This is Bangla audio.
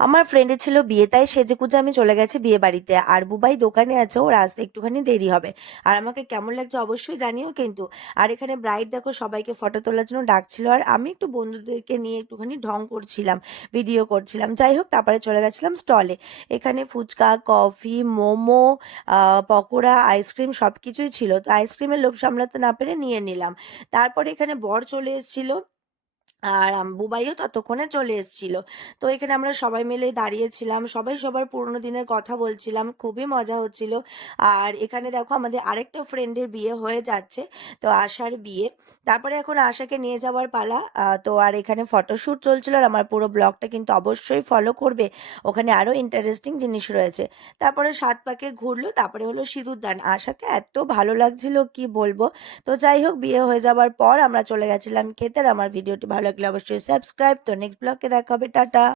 আমার ফ্রেন্ডের ছিল বিয়ে, তাই সেজেগুজে আমি চলে গেছি বিয়ে বাড়িতে। আর বুবাই দোকানে আছে, ওর আসতে একটুখানি দেরি হবে। আর আমাকে কেমন লাগছে অবশ্যই জানিও কিন্তু। আর এখানে ব্রাইড দেখো সবাইকে ফটো তোলার জন্য ডাকছিল, আর আমি একটু বন্ধুদেরকে নিয়ে একটুখানি ঢং করছিলাম, ভিডিও করছিলাম। যাই হোক, তারপরে চলে গেছিলাম স্টলে। এখানে ফুচকা, কফি, মোমো, পকোড়া, আইসক্রিম সব কিছুই ছিল। তো আইসক্রিমের লোভ সামলাতে না পেরে নিয়ে নিলাম। তারপরে এখানে বর চলে এসেছিল, আর বুবাইও ততক্ষণে চলে এসেছিল। তো এখানে আমরা সবাই মিলে দাঁড়িয়েছিলাম, সবাই সবার পুরোনো দিনের কথা বলছিলাম, খুবই মজা হচ্ছিল। আর এখানে দেখো আমাদের আরেকটা ফ্রেন্ডের বিয়ে হয়ে যাচ্ছে, তো আশার বিয়ে। তারপরে এখন আশাকে নিয়ে যাওয়ার পালা। তো আর এখানে ফটোশ্যুট চলছিল, আর আমার পুরো ব্লগটা কিন্তু অবশ্যই ফলো করবে, ওখানে আরো ইন্টারেস্টিং জিনিস রয়েছে। তারপরে 7 পাকে ঘুরলো, তারপরে হলো সিঁদুরদান। আশাকে এত ভালো লাগছিল কি বলবো। তো যাই হোক, বিয়ে হয়ে যাওয়ার পর আমরা চলে গেছিলাম খেতে। আর আমার ভিডিওটি ভালো লাগলে অবশ্যই সাবস্ক্রাইব। তো নেক্সট ব্লগে দেখা হবে, টাটা।